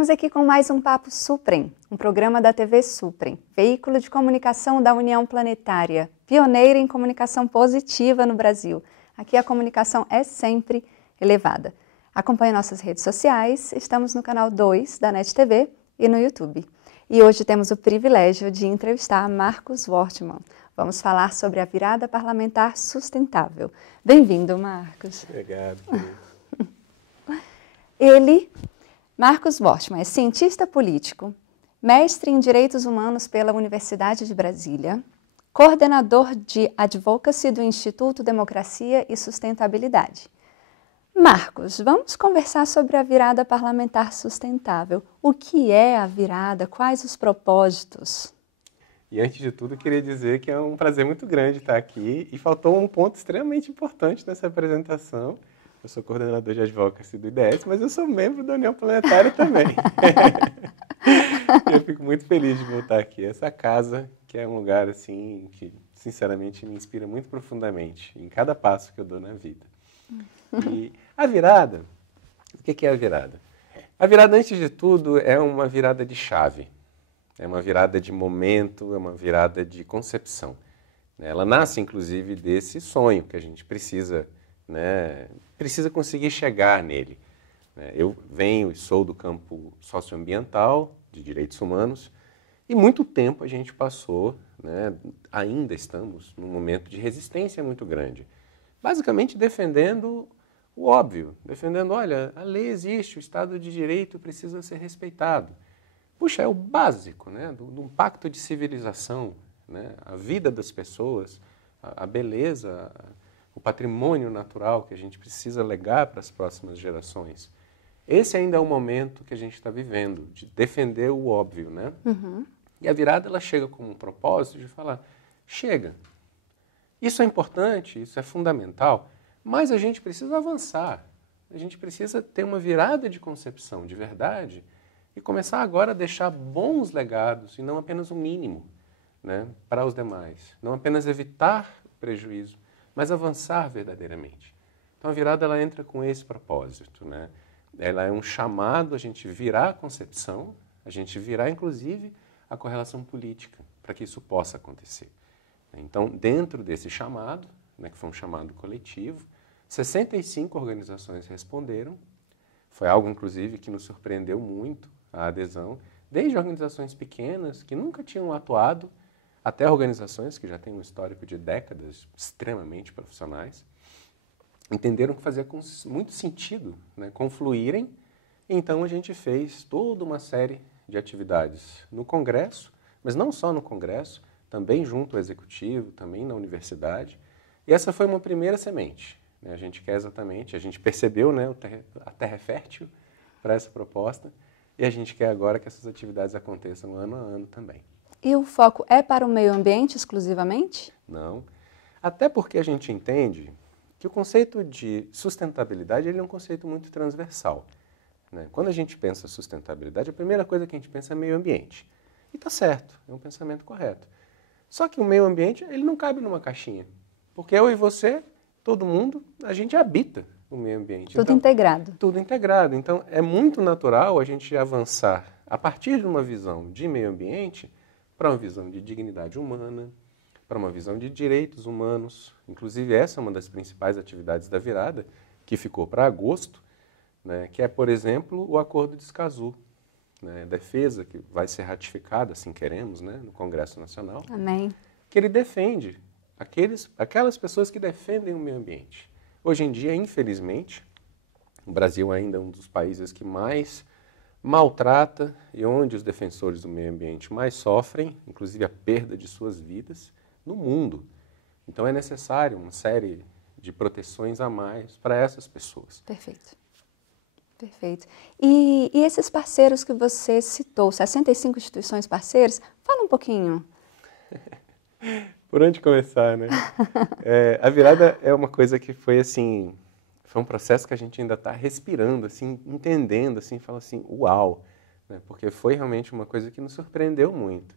Estamos aqui com mais um Papo Suprem, um programa da TV Suprem, veículo de comunicação da União Planetária, pioneira em comunicação positiva no Brasil. Aqui a comunicação é sempre elevada. Acompanhe nossas redes sociais, estamos no canal 2 da NET TV e no YouTube. E hoje temos o privilégio de entrevistar Marcos Wortmann. Vamos falar sobre a virada parlamentar sustentável. Bem-vindo, Marcos. Obrigado. Marcos Wortmann é cientista político, mestre em Direitos Humanos pela Universidade de Brasília, coordenador de Advocacy do Instituto Democracia e Sustentabilidade. Marcos, vamos conversar sobre a virada parlamentar sustentável. O que é a virada? Quais os propósitos? E antes de tudo, eu queria dizer que é um prazer muito grande estar aqui e faltou um ponto extremamente importante nessa apresentação. Eu sou coordenador de Advocacy do IDS, mas eu sou membro da União Planetária também. Eu fico muito feliz de voltar aqui. Essa casa, que é um lugar assim que, sinceramente, me inspira muito profundamente em cada passo que eu dou na vida. E a virada, o que é a virada? A virada, antes de tudo, é uma virada de chave. É uma virada de momento, é uma virada de concepção. Ela nasce, inclusive, desse sonho que a gente precisa conseguir chegar nele. Eu venho e sou do campo socioambiental, de direitos humanos, e muito tempo a gente passou, ainda estamos num momento de resistência muito grande, basicamente defendendo o óbvio, defendendo, olha, a lei existe, o Estado de Direito precisa ser respeitado. Puxa, é o básico, de um pacto de civilização, a vida das pessoas, a beleza, o patrimônio natural que a gente precisa legar para as próximas gerações. Esse ainda é o momento que a gente está vivendo, de defender o óbvio, Uhum. E a virada, ela chega com um propósito de falar, chega, isso é importante, isso é fundamental, mas a gente precisa avançar, a gente precisa ter uma virada de concepção de verdade e começar agora a deixar bons legados e não apenas o mínimo, para os demais. Não apenas evitar prejuízo, mas avançar verdadeiramente. Então a virada, ela entra com esse propósito, Ela é um chamado a gente virar a concepção, a gente virar inclusive a correlação política, para que isso possa acontecer. Então, dentro desse chamado, que foi um chamado coletivo, 65 organizações responderam. Foi algo, inclusive, que nos surpreendeu muito, a adesão, desde organizações pequenas, que nunca tinham atuado, até organizações que já têm um histórico de décadas extremamente profissionais, entenderam que fazia muito sentido confluírem. Então a gente fez toda uma série de atividades no Congresso, mas não só no Congresso, também junto ao Executivo, também na universidade. E essa foi uma primeira semente. A gente quer exatamente, a gente percebeu a terra é fértil para essa proposta, e a gente quer agora que essas atividades aconteçam ano a ano também. E o foco é para o meio ambiente exclusivamente? Não, até porque a gente entende que o conceito de sustentabilidade ele é um conceito muito transversal. Quando a gente pensa sustentabilidade, a primeira coisa que a gente pensa é meio ambiente. E está certo, é um pensamento correto. Só que o meio ambiente ele não cabe numa caixinha, porque eu e você, todo mundo, a gente habita o meio ambiente. Tudo integrado. Tudo integrado. Então, é muito natural a gente avançar a partir de uma visão de meio ambiente para uma visão de dignidade humana, para uma visão de direitos humanos. Inclusive, essa é uma das principais atividades da virada, que ficou para agosto, que é, por exemplo, o Acordo de Escazú, defesa, que vai ser ratificada, assim queremos, no Congresso Nacional. Amém. Que ele defende aquelas pessoas que defendem o meio ambiente. Hoje em dia, infelizmente, o Brasil ainda é um dos países que mais maltrata e onde os defensores do meio ambiente mais sofrem, inclusive a perda de suas vidas, no mundo. Então é necessário uma série de proteções a mais para essas pessoas. Perfeito. Perfeito. E esses parceiros que você citou, 65 instituições parceiras, fala um pouquinho. Por onde começar, A virada é uma coisa que foi assim, foi um processo que a gente ainda está respirando, assim, entendendo, assim, fala assim, uau, porque foi realmente uma coisa que nos surpreendeu muito.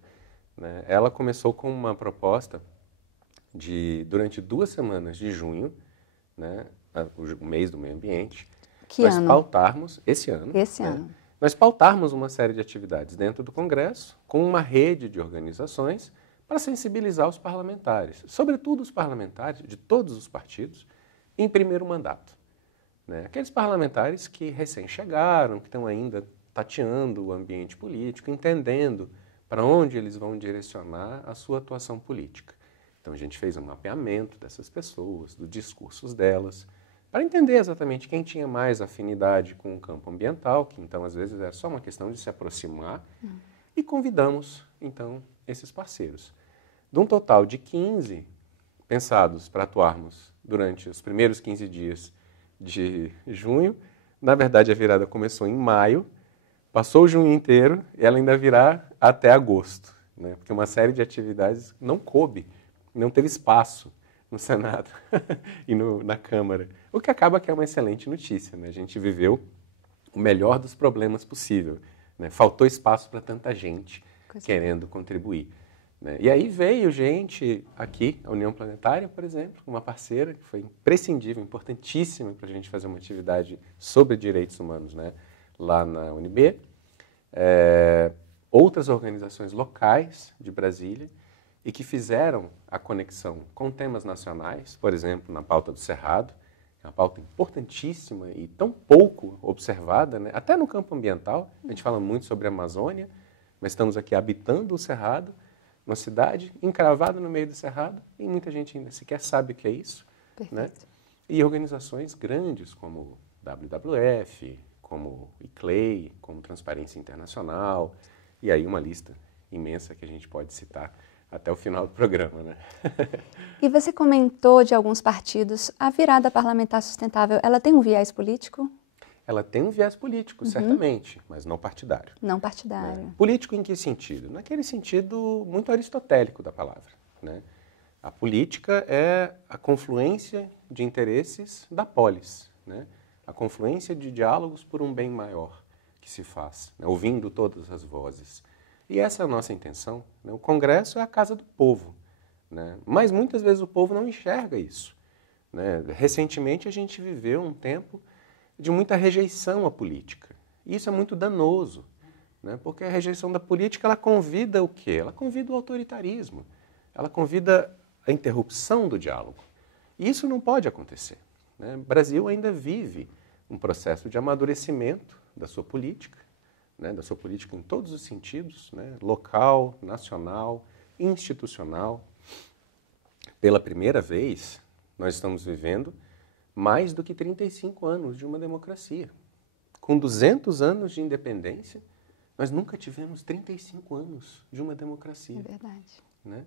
Ela começou com uma proposta durante 2 semanas de junho, o mês do meio ambiente, Que nós ano? pautarmos, esse ano, Esse ano. nós pautarmos uma série de atividades dentro do Congresso, com uma rede de organizações, para sensibilizar os parlamentares, sobretudo os parlamentares de todos os partidos, em primeiro mandato. Né? Aqueles parlamentares que recém chegaram, que estão ainda tateando o ambiente político, entendendo para onde eles vão direcionar a sua atuação política. Então a gente fez um mapeamento dessas pessoas, dos discursos delas, para entender exatamente quem tinha mais afinidade com o campo ambiental, que então às vezes era só uma questão de se aproximar, e convidamos então esses parceiros. De um total de 15 pensados para atuarmos durante os primeiros 15 dias de junho, na verdade a virada começou em maio, passou o junho inteiro e ela ainda virá até agosto, né? Porque uma série de atividades não coube, não teve espaço no Senado e na Câmara, o que acaba que é uma excelente notícia, né? A gente viveu o melhor dos problemas possível, né? Faltou espaço para tanta gente querendo contribuir. Né? E aí veio gente aqui, a União Planetária, por exemplo, uma parceira que foi imprescindível, importantíssima para a gente fazer uma atividade sobre direitos humanos, né? Lá na UNB. Outras organizações locais de Brasília e que fizeram a conexão com temas nacionais, por exemplo, na pauta do Cerrado, é uma pauta importantíssima e tão pouco observada, né? Até no campo ambiental, a gente fala muito sobre a Amazônia, mas estamos aqui habitando o Cerrado, uma cidade encravada no meio do Cerrado, e muita gente ainda sequer sabe o que é isso. Né? E organizações grandes como WWF, como ICLEI, como Transparência Internacional, e aí uma lista imensa que a gente pode citar até o final do programa. Né? E você comentou de alguns partidos, a virada parlamentar sustentável, ela tem um viés político? Ela tem um viés político, certamente, mas não partidário. Não partidário. Né? Político em que sentido? Naquele sentido muito aristotélico da palavra. Né? A política é a confluência de interesses da polis, né? A confluência de diálogos por um bem maior que se faz, né? Ouvindo todas as vozes. E essa é a nossa intenção. Né? O Congresso é a casa do povo, né? Mas muitas vezes o povo não enxerga isso. Né? Recentemente a gente viveu um tempo de muita rejeição à política. E isso é muito danoso, né? Porque a rejeição da política, ela convida o quê? Ela convida o autoritarismo, ela convida a interrupção do diálogo. E isso não pode acontecer. Né? O Brasil ainda vive um processo de amadurecimento da sua política, né? Da sua política em todos os sentidos, né? Local, nacional, institucional. Pela primeira vez, nós estamos vivendo mais do que 35 anos de uma democracia. Com 200 anos de independência, nós nunca tivemos 35 anos de uma democracia. É verdade. Né?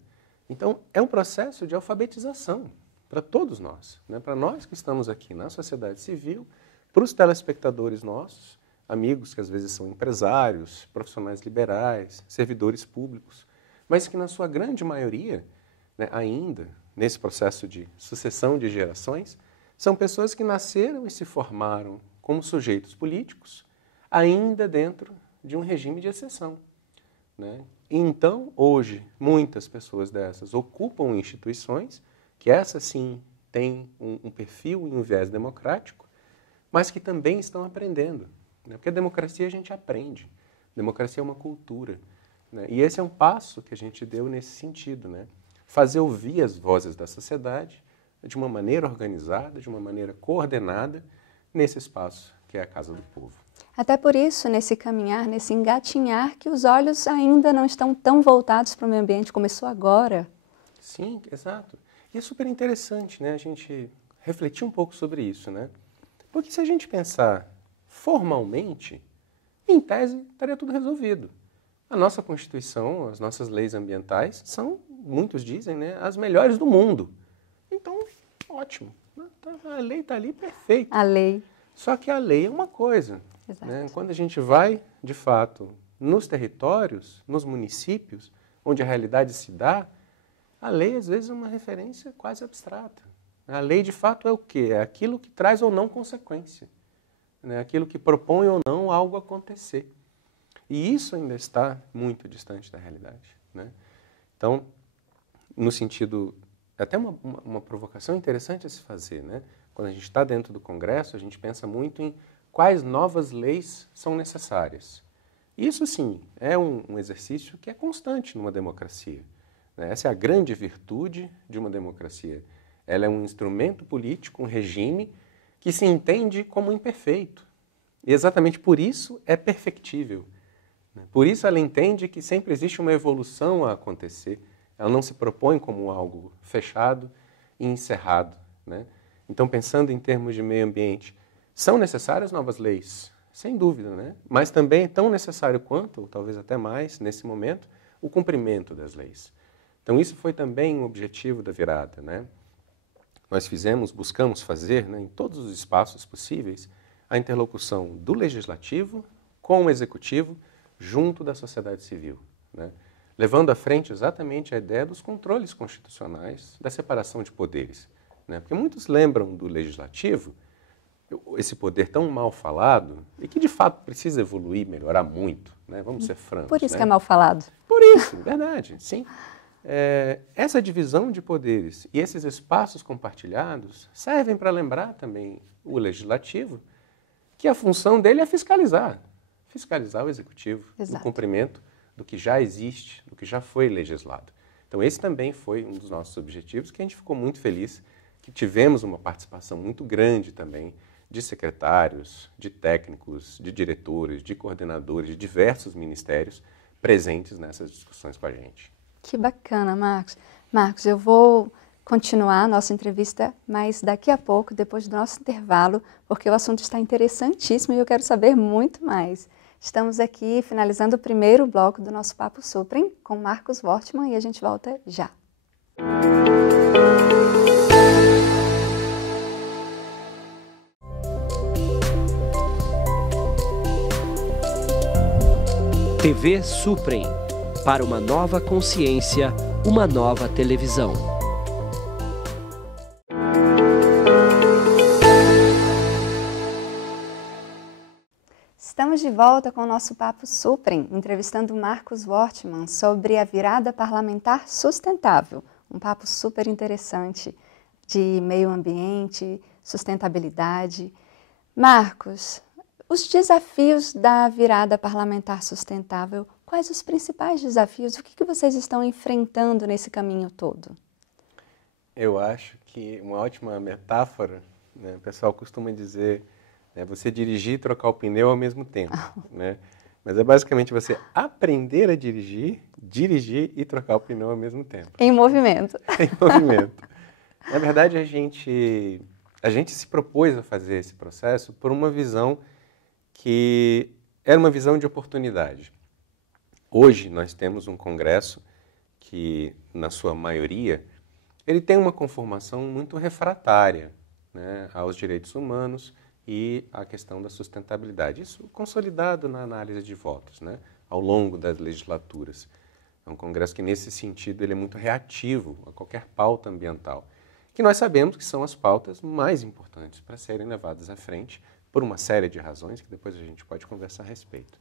Então, é um processo de alfabetização para todos nós, né? Para nós que estamos aqui na sociedade civil, para os telespectadores nossos, amigos que às vezes são empresários, profissionais liberais, servidores públicos, mas que na sua grande maioria, né, ainda nesse processo de sucessão de gerações, são pessoas que nasceram e se formaram como sujeitos políticos, ainda dentro de um regime de exceção. Né? E então, hoje, muitas pessoas dessas ocupam instituições que essas sim têm um perfil e um viés democrático, mas que também estão aprendendo. Né? Porque a democracia a gente aprende. A democracia é uma cultura. Né? E esse é um passo que a gente deu nesse sentido. Né? Fazer ouvir as vozes da sociedade de uma maneira organizada, de uma maneira coordenada, nesse espaço que é a Casa do Povo. Até por isso, nesse caminhar, nesse engatinhar, que os olhos ainda não estão tão voltados para o meio ambiente, começou agora. Sim, exato. E é super interessante, né, a gente refletir um pouco sobre isso, né? Porque se a gente pensar formalmente, em tese, estaria tudo resolvido. A nossa Constituição, as nossas leis ambientais são, muitos dizem, né, as melhores do mundo. Então, ótimo. A lei está ali perfeita. A lei. Só que a lei é uma coisa. Né? Quando a gente vai, de fato, nos territórios, nos municípios, onde a realidade se dá, a lei, às vezes, é uma referência quase abstrata. A lei, de fato, é o quê? É aquilo que traz ou não consequência. Né? Aquilo que propõe ou não algo acontecer. E isso ainda está muito distante da realidade. Né? Então, no sentido... Até uma provocação interessante a se fazer. Né? Quando a gente está dentro do Congresso, a gente pensa muito em quais novas leis são necessárias. Isso, sim, é um exercício que é constante numa democracia. Essa é a grande virtude de uma democracia. Ela é um instrumento político, um regime que se entende como imperfeito. E exatamente por isso é perfectível. Por isso ela entende que sempre existe uma evolução a acontecer. Ela não se propõe como algo fechado e encerrado. Então, pensando em termos de meio ambiente, são necessárias novas leis, sem dúvida, mas também é tão necessário quanto, ou talvez até mais, nesse momento, o cumprimento das leis. Então, isso foi também um objetivo da virada. Nós buscamos fazer, em todos os espaços possíveis, a interlocução do legislativo com o executivo junto da sociedade civil, levando à frente exatamente a ideia dos controles constitucionais, da separação de poderes. Porque muitos lembram do legislativo, esse poder tão mal falado, e que de fato precisa evoluir, melhorar muito, vamos ser francos. Por isso que é mal falado. Por isso, verdade, sim. Essa divisão de poderes e esses espaços compartilhados servem para lembrar também o legislativo que a função dele é fiscalizar o executivo no cumprimento do que já existe, do que já foi legislado. Então esse também foi um dos nossos objetivos, que a gente ficou muito feliz, que tivemos uma participação muito grande também de secretários, de técnicos, de diretores, de coordenadores de diversos ministérios presentes nessas discussões com a gente. Que bacana, Marcos. Marcos, eu vou continuar a nossa entrevista, mas daqui a pouco, depois do nosso intervalo, porque o assunto está interessantíssimo e eu quero saber muito mais. Estamos aqui finalizando o primeiro bloco do nosso Papo Suprem com Marcos Wortmann e a gente volta já. TV Suprem. Para uma nova consciência, uma nova televisão. Estamos de volta com o nosso Papo Suprem, entrevistando Marcos Wortmann sobre a virada parlamentar sustentável. Um papo super interessante de meio ambiente, sustentabilidade. Marcos, os desafios da virada parlamentar sustentável, quais os principais desafios? O que vocês estão enfrentando nesse caminho todo? Eu acho que uma ótima metáfora, o pessoal costuma dizer, você dirigir e trocar o pneu ao mesmo tempo. Mas é basicamente você aprender a dirigir e trocar o pneu ao mesmo tempo. Em movimento. Em movimento. Na verdade, a gente se propôs a fazer esse processo por uma visão que era uma visão de oportunidade. Hoje nós temos um Congresso que, na sua maioria, ele tem uma conformação muito refratária aos direitos humanos e à questão da sustentabilidade. Isso consolidado na análise de votos, ao longo das legislaturas. É um Congresso que, nesse sentido, ele é muito reativo a qualquer pauta ambiental, que nós sabemos que são as pautas mais importantes para serem levadas à frente, por uma série de razões que depois a gente pode conversar a respeito.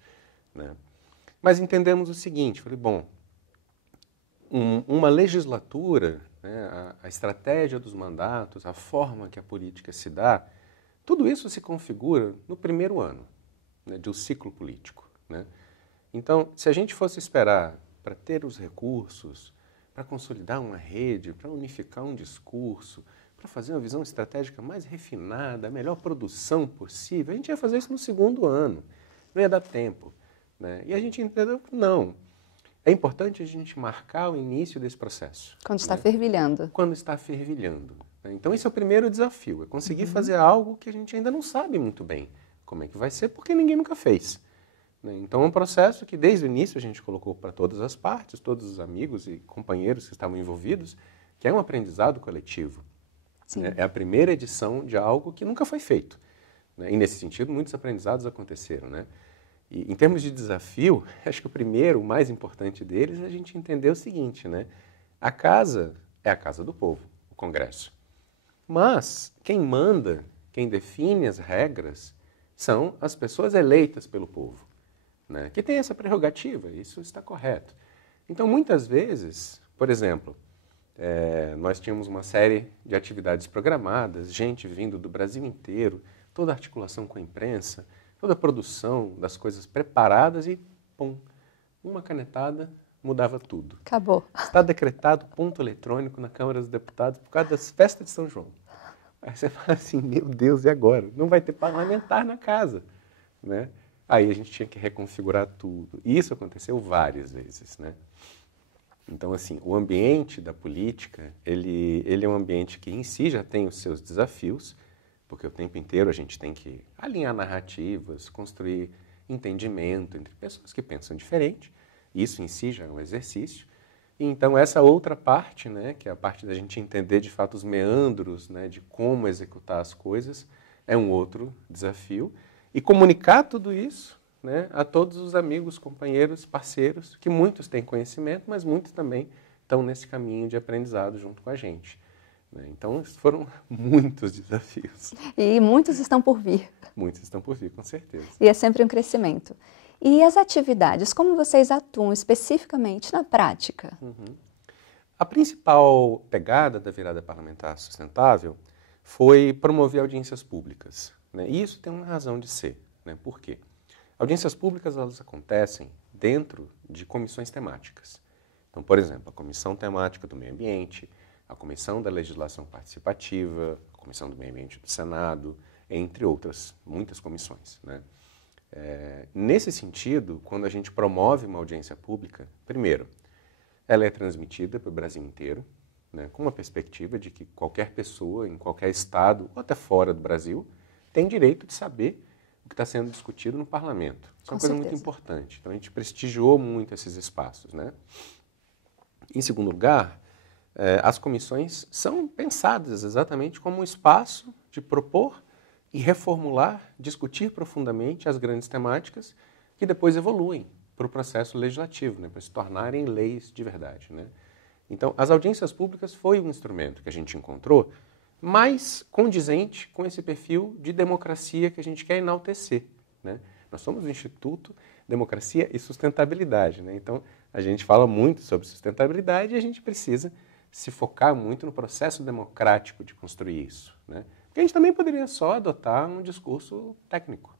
Mas entendemos o seguinte, uma legislatura, a estratégia dos mandatos, a forma que a política se dá, tudo isso se configura no primeiro ano de um ciclo político. Então, se a gente fosse esperar para ter os recursos, para consolidar uma rede, para unificar um discurso, para fazer uma visão estratégica mais refinada, a melhor produção possível, a gente ia fazer isso no segundo ano, não ia dar tempo. E a gente entendeu que não. É importante a gente marcar o início desse processo. Quando está fervilhando. Quando está fervilhando. Então esse é o primeiro desafio, é conseguir fazer algo que a gente ainda não sabe muito bem como é que vai ser, porque ninguém nunca fez. Então é um processo que desde o início a gente colocou para todas as partes, todos os amigos e companheiros que estavam envolvidos, que é um aprendizado coletivo. É a primeira edição de algo que nunca foi feito. E nesse sentido muitos aprendizados aconteceram. E em termos de desafio, acho que o primeiro, o mais importante deles, é a gente entender o seguinte, a casa é a casa do povo, o Congresso. Mas quem manda, quem define as regras, são as pessoas eleitas pelo povo, que tem essa prerrogativa, isso está correto. Então, muitas vezes, por exemplo, nós tínhamos uma série de atividades programadas, gente vindo do Brasil inteiro toda a articulação com a imprensa, toda a produção das coisas preparadas e, pum, uma canetada mudava tudo. Acabou. Está decretado ponto eletrônico na Câmara dos Deputados por causa das festas de São João. Aí você fala assim, meu Deus, e agora? Não vai ter parlamentar na casa, né? Aí a gente tinha que reconfigurar tudo. E isso aconteceu várias vezes, né? Então, assim, o ambiente da política, ele é um ambiente que em si já tem os seus desafios, porque o tempo inteiro a gente tem que alinhar narrativas, construir entendimento entre pessoas que pensam diferente. Isso em si já é um exercício. E então essa outra parte, né, que é a parte da gente entender de fato os meandros, né, de como executar as coisas, é um outro desafio. E comunicar tudo isso, né, a todos os amigos, companheiros, parceiros, que muitos têm conhecimento, mas muitos também estão nesse caminho de aprendizado junto com a gente. Né? Então foram muitos desafios. E muitos estão por vir. Muitos estão por vir, com certeza. E é sempre um crescimento. E as atividades, como vocês atuam especificamente na prática? A principal pegada da virada parlamentar sustentável foi promover audiências públicas. Né? E isso tem uma razão de ser. Né? Por quê? Audiências públicas elas acontecem dentro de comissões temáticas. Então, por exemplo, a Comissão Temática do Meio Ambiente, a Comissão da Legislação Participativa, a Comissão do Meio Ambiente do Senado, entre outras, muitas comissões. Né? Nesse sentido, quando a gente promove uma audiência pública, primeiro, ela é transmitida para o Brasil inteiro, né, com uma perspectiva de que qualquer pessoa, em qualquer estado, ou até fora do Brasil, tem direito de saber o que está sendo discutido no parlamento. Isso é uma coisa muito importante. Então, a gente prestigiou muito esses espaços. Né? Em segundo lugar, as comissões são pensadas exatamente como um espaço de propor e reformular, discutir profundamente as grandes temáticas que depois evoluem para o processo legislativo, né, para se tornarem leis de verdade. Né? Então, as audiências públicas foi um instrumento que a gente encontrou mais condizente com esse perfil de democracia que a gente quer enaltecer. Né? Nós somos o Instituto Democracia e Sustentabilidade. Né? Então, a gente fala muito sobre sustentabilidade e a gente precisa se focar muito no processo democrático de construir isso. Né? Porque a gente também poderia só adotar um discurso técnico,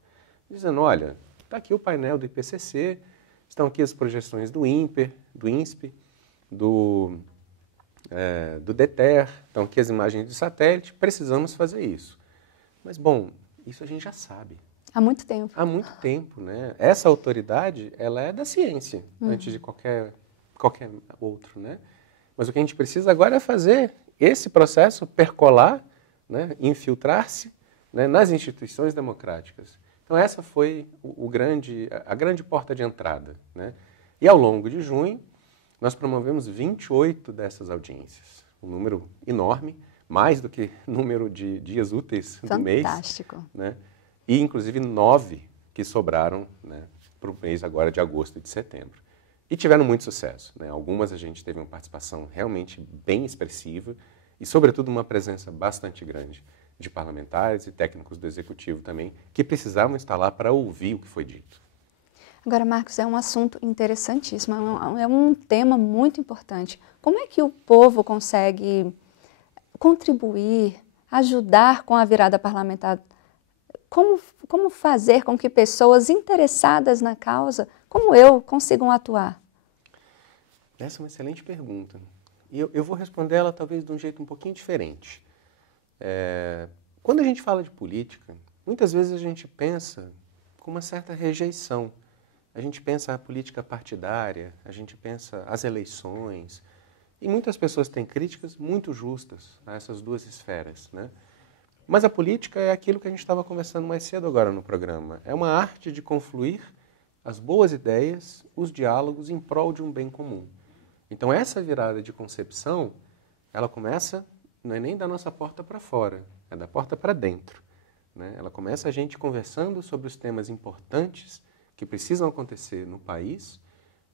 dizendo, olha, está aqui o painel do IPCC, estão aqui as projeções do INPE, do INSPE, do DETER, estão aqui as imagens de satélite, precisamos fazer isso. Mas, bom, isso a gente já sabe. Há muito tempo. Há muito tempo, né? Essa autoridade, ela é da ciência, antes de qualquer outro, né? Mas o que a gente precisa agora é fazer esse processo percolar, né, infiltrar-se, né, nas instituições democráticas. Então essa foi a grande porta de entrada. Né? E ao longo de junho, nós promovemos 28 dessas audiências. Um número enorme, mais do que número de dias úteis do mês. Fantástico. Né? E inclusive 9 que sobraram, né, para o mês agora de agosto e de setembro. E tiveram muito sucesso. Né? Algumas a gente teve uma participação realmente bem expressiva, e, sobretudo, uma presença bastante grande de parlamentares e técnicos do Executivo também, que precisavam estar lá para ouvir o que foi dito. Agora, Marcos, é um assunto interessantíssimo, é um tema muito importante. Como é que o povo consegue contribuir, ajudar com a virada parlamentar? Como fazer com que pessoas interessadas na causa, como eu, consigam atuar? Essa é uma excelente pergunta. E eu vou responder ela talvez de um jeito um pouquinho diferente. Quando a gente fala de política, muitas vezes a gente pensa com uma certa rejeição. A gente pensa a política partidária, a gente pensa as eleições. E muitas pessoas têm críticas muito justas a essas duas esferas. Né? Mas a política é aquilo que a gente estava conversando mais cedo agora no programa. É uma arte de confluir as boas ideias, os diálogos em prol de um bem comum. Então essa virada de concepção, ela começa, não é nem da nossa porta para fora, é da porta para dentro. Né? Ela começa a gente conversando sobre os temas importantes que precisam acontecer no país,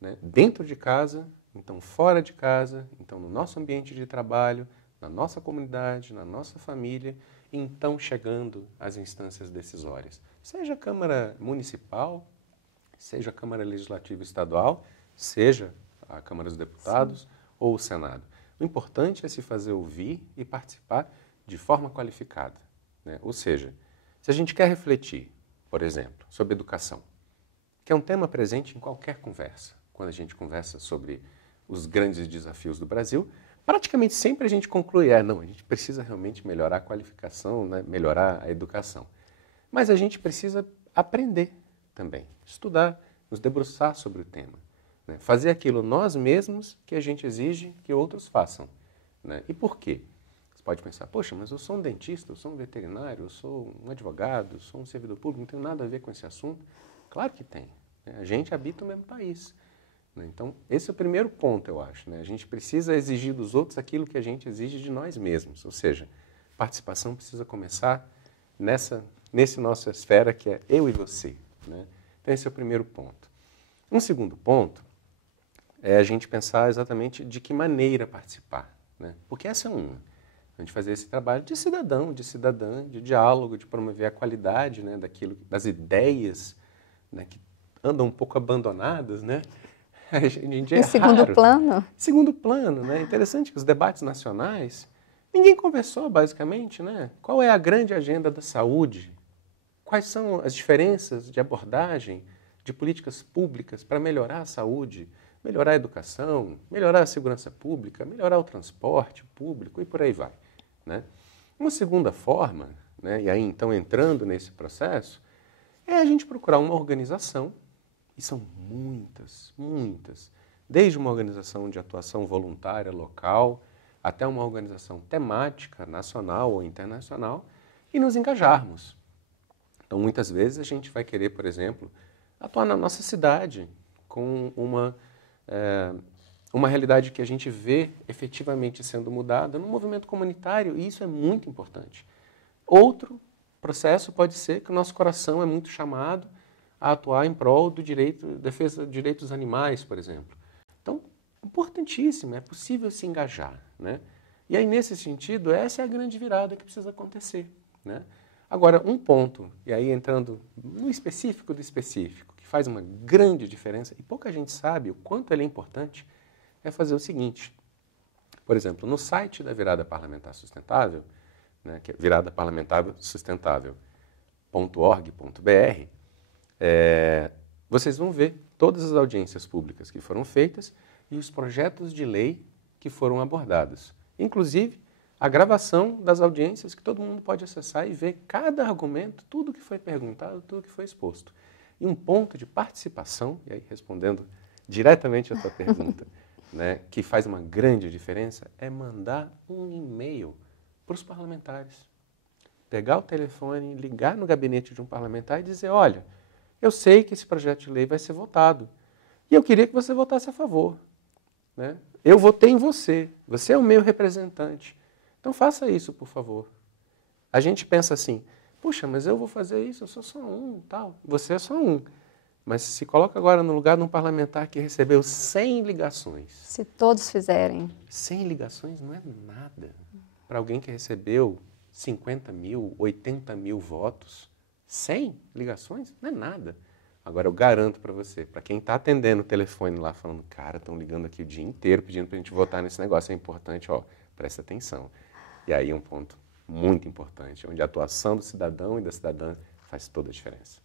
né? Dentro de casa, então fora de casa, então no nosso ambiente de trabalho, na nossa comunidade, na nossa família, e então chegando às instâncias decisórias. Seja a Câmara Municipal, seja a Câmara Legislativa Estadual, seja a Câmara dos Deputados, sim, ou o Senado. O importante é se fazer ouvir e participar de forma qualificada. Né? Ou seja, Se a gente quer refletir, por exemplo, sobre educação, que é um tema presente em qualquer conversa, quando a gente conversa sobre os grandes desafios do Brasil, praticamente sempre a gente conclui, não, a gente precisa realmente melhorar a qualificação, né, melhorar a educação. Mas a gente precisa aprender também, estudar, nos debruçar sobre o tema, né, fazer aquilo nós mesmos que a gente exige que outros façam. Né? E por quê? Você pode pensar, poxa, mas eu sou um dentista, eu sou um veterinário, eu sou um advogado, eu sou um servidor público, não tenho nada a ver com esse assunto. Claro que tem. Né? A gente habita o mesmo país. Né? Então, esse é o primeiro ponto, eu acho. Né? A gente precisa exigir dos outros aquilo que a gente exige de nós mesmos. Ou seja, participação precisa começar nessa nossa esfera que é eu e você. Né? Então, esse é o primeiro ponto. Um segundo ponto é a gente pensar exatamente de que maneira participar. Né? Porque essa é uma. A gente fazer esse trabalho de cidadão, de cidadã, de diálogo, de promover a qualidade, né, das ideias, né, que andam um pouco abandonadas, né? A gente em segundo plano? Segundo plano, né? Interessante que os debates nacionais, ninguém conversou basicamente, né? Qual é a grande agenda da saúde? Quais são as diferenças de abordagem de políticas públicas para melhorar a saúde, melhorar a educação, melhorar a segurança pública, melhorar o transporte público e por aí vai. Né? Uma segunda forma, né, e aí então entrando nesse processo, é a gente procurar uma organização, e são muitas, desde uma organização de atuação voluntária local, até uma organização temática, nacional ou internacional, e nos engajarmos. Então, muitas vezes a gente vai querer, por exemplo, atuar na nossa cidade com uma realidade que a gente vê efetivamente sendo mudada no movimento comunitário, e isso é muito importante. Outro processo pode ser que o nosso coração é muito chamado a atuar em prol do defesa de direitos dos animais, por exemplo. Então, importantíssimo, é possível se engajar. Né? E aí, nesse sentido, essa é a grande virada que precisa acontecer. Né? Agora, um ponto, e aí entrando no específico do específico, que faz uma grande diferença, e pouca gente sabe o quanto ele é importante, é fazer o seguinte. Por exemplo, no site da Virada Parlamentar Sustentável, né, que é viradaparlamentarsustentável.org.br, vocês vão ver todas as audiências públicas que foram feitas e os projetos de lei que foram abordados. Inclusive, a gravação das audiências que todo mundo pode acessar e ver cada argumento, tudo que foi perguntado, tudo que foi exposto. E um ponto de participação, e aí respondendo diretamente a tua pergunta, né, que faz uma grande diferença, é mandar um e-mail para os parlamentares. Pegar o telefone, ligar no gabinete de um parlamentar e dizer, olha, eu sei que esse projeto de lei vai ser votado e eu queria que você votasse a favor. Né? Eu votei em você, você é o meu representante. Então faça isso, por favor. A gente pensa assim, puxa, mas eu vou fazer isso, eu sou só um, tal. Você é só um. Mas se coloca agora no lugar de um parlamentar que recebeu 100 ligações. Se todos fizerem. 100 ligações não é nada. Para alguém que recebeu 50 mil, 80 mil votos, 100 ligações não é nada. Agora eu garanto para você, para quem está atendendo o telefone lá falando, cara, estão ligando aqui o dia inteiro pedindo para a gente votar nesse negócio, é importante, presta atenção. E aí um ponto muito importante, onde a atuação do cidadão e da cidadã faz toda a diferença.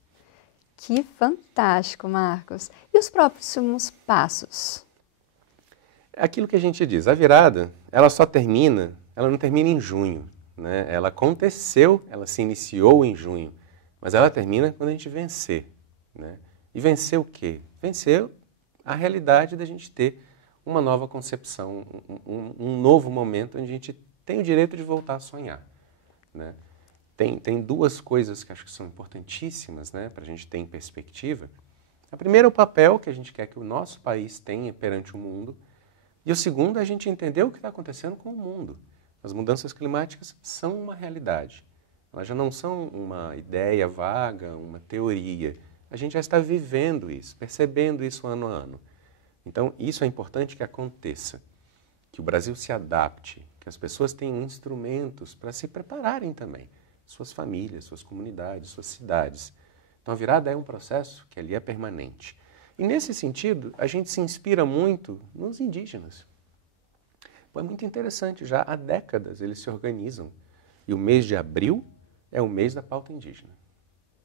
Que fantástico, Marcos. E os próximos passos? Aquilo que a gente diz, a virada, ela não termina em junho. Né? Ela aconteceu, ela se iniciou em junho, mas ela termina quando a gente vencer. Né? E vencer o quê? Vencer a realidade da gente ter uma nova concepção, um novo momento onde a gente tem o direito de voltar a sonhar. Né? Tem duas coisas que acho que são importantíssimas, né, para a gente ter em perspectiva. A primeira é o papel que a gente quer que o nosso país tenha perante o mundo. E o segundo é a gente entender o que está acontecendo com o mundo. As mudanças climáticas são uma realidade. Elas já não são uma ideia vaga, uma teoria. A gente já está vivendo isso, percebendo isso ano a ano. Então, isso é importante que aconteça, que o Brasil se adapte, que as pessoas tenham instrumentos para se prepararem também. Suas famílias, suas comunidades, suas cidades. Então, a virada é um processo que ali é permanente. E, nesse sentido, a gente se inspira muito nos indígenas. É muito interessante, já há décadas eles se organizam. E o mês de abril é o mês da pauta indígena.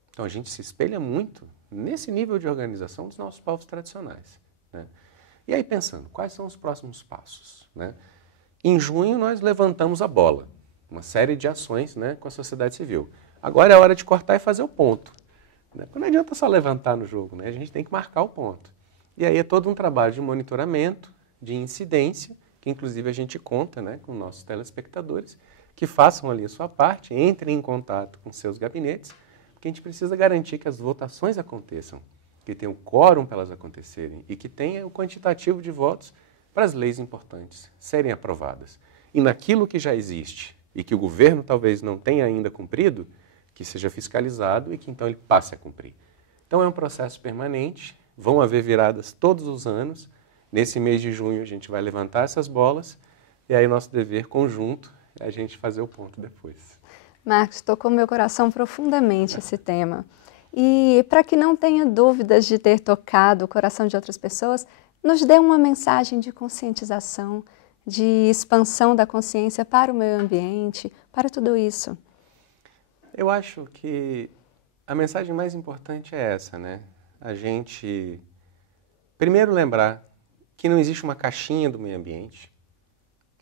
Então a gente se espelha muito nesse nível de organização dos nossos povos tradicionais, né? E aí pensando, quais são os próximos passos, né? Em junho nós levantamos a bola, uma série de ações, né, com a sociedade civil. Agora é hora de cortar e fazer o ponto, né? Porque não adianta só levantar no jogo, né? A gente tem que marcar o ponto. E aí é todo um trabalho de monitoramento, de incidência, que inclusive a gente conta, né, com nossos telespectadores, que façam ali a sua parte, entrem em contato com seus gabinetes, porque a gente precisa garantir que as votações aconteçam, que tenha o quórum para elas acontecerem e que tenha o quantitativo de votos para as leis importantes serem aprovadas. E naquilo que já existe e que o governo talvez não tenha ainda cumprido, que seja fiscalizado e que então ele passe a cumprir. Então é um processo permanente, vão haver viradas todos os anos. Nesse mês de junho a gente vai levantar essas bolas e aí nosso dever conjunto é a gente fazer o ponto depois. Marcos, tocou meu coração profundamente esse tema. E para que não tenha dúvidas de ter tocado o coração de outras pessoas, nos dê uma mensagem de conscientização, de expansão da consciência para o meio ambiente, para tudo isso. Eu acho que a mensagem mais importante é essa, né? A gente, primeiro, lembrar que não existe uma caixinha do meio ambiente.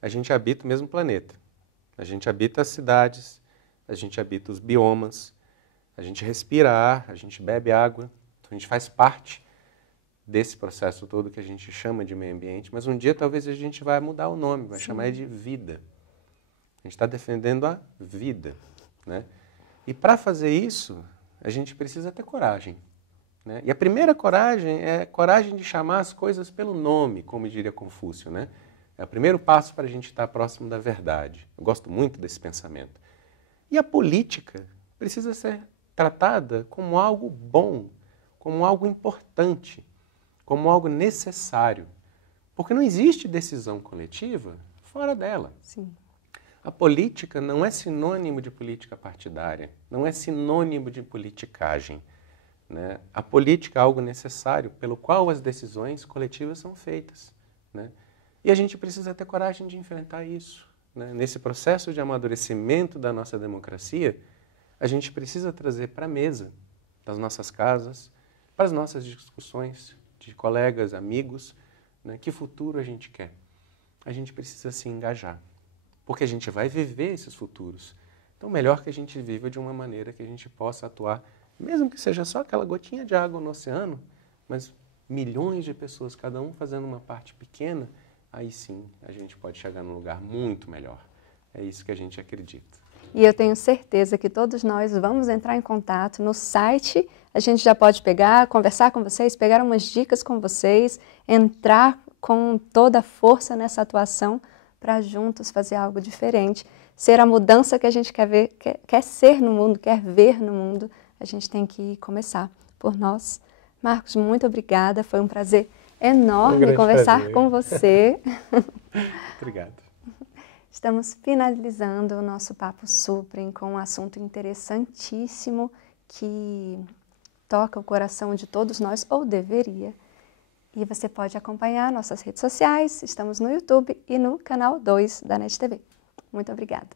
A gente habita o mesmo planeta. A gente habita as cidades, a gente habita os biomas, a gente respira ar, a gente bebe água, então a gente faz parte desse processo todo que a gente chama de meio ambiente, mas um dia talvez a gente vai mudar o nome, vai chamar de vida. A gente está defendendo a vida, né? E para fazer isso, a gente precisa ter coragem, né? E a primeira coragem é a coragem de chamar as coisas pelo nome, como diria Confúcio, né? É o primeiro passo para a gente estar próximo da verdade. Eu gosto muito desse pensamento. E a política precisa ser tratada como algo bom, como algo importante, como algo necessário. Porque não existe decisão coletiva fora dela. Sim. A política não é sinônimo de política partidária, não é sinônimo de politicagem, né? A política é algo necessário pelo qual as decisões coletivas são feitas, né? E a gente precisa ter coragem de enfrentar isso, né? Nesse processo de amadurecimento da nossa democracia, a gente precisa trazer para a mesa das nossas casas, para as nossas discussões de colegas, amigos, né? Que futuro a gente quer. A gente precisa se engajar, porque a gente vai viver esses futuros. Então, melhor que a gente viva de uma maneira que a gente possa atuar, mesmo que seja só aquela gotinha de água no oceano, mas milhões de pessoas, cada um fazendo uma parte pequena, aí sim a gente pode chegar num lugar muito melhor. É isso que a gente acredita. E eu tenho certeza que todos nós vamos entrar em contato no site, a gente já pode pegar, conversar com vocês, pegar umas dicas com vocês, entrar com toda a força nessa atuação para juntos fazer algo diferente, ser a mudança que a gente quer ver, quer ser no mundo, quer ver no mundo. A gente tem que começar por nós. Marcos, muito obrigada, foi um prazer enorme conversar com você. Obrigado. Estamos finalizando o nosso Papo Suprem com um assunto interessantíssimo que toca o coração de todos nós, ou deveria. E você pode acompanhar nossas redes sociais, estamos no YouTube e no canal 2 da NET TV. Muito obrigada.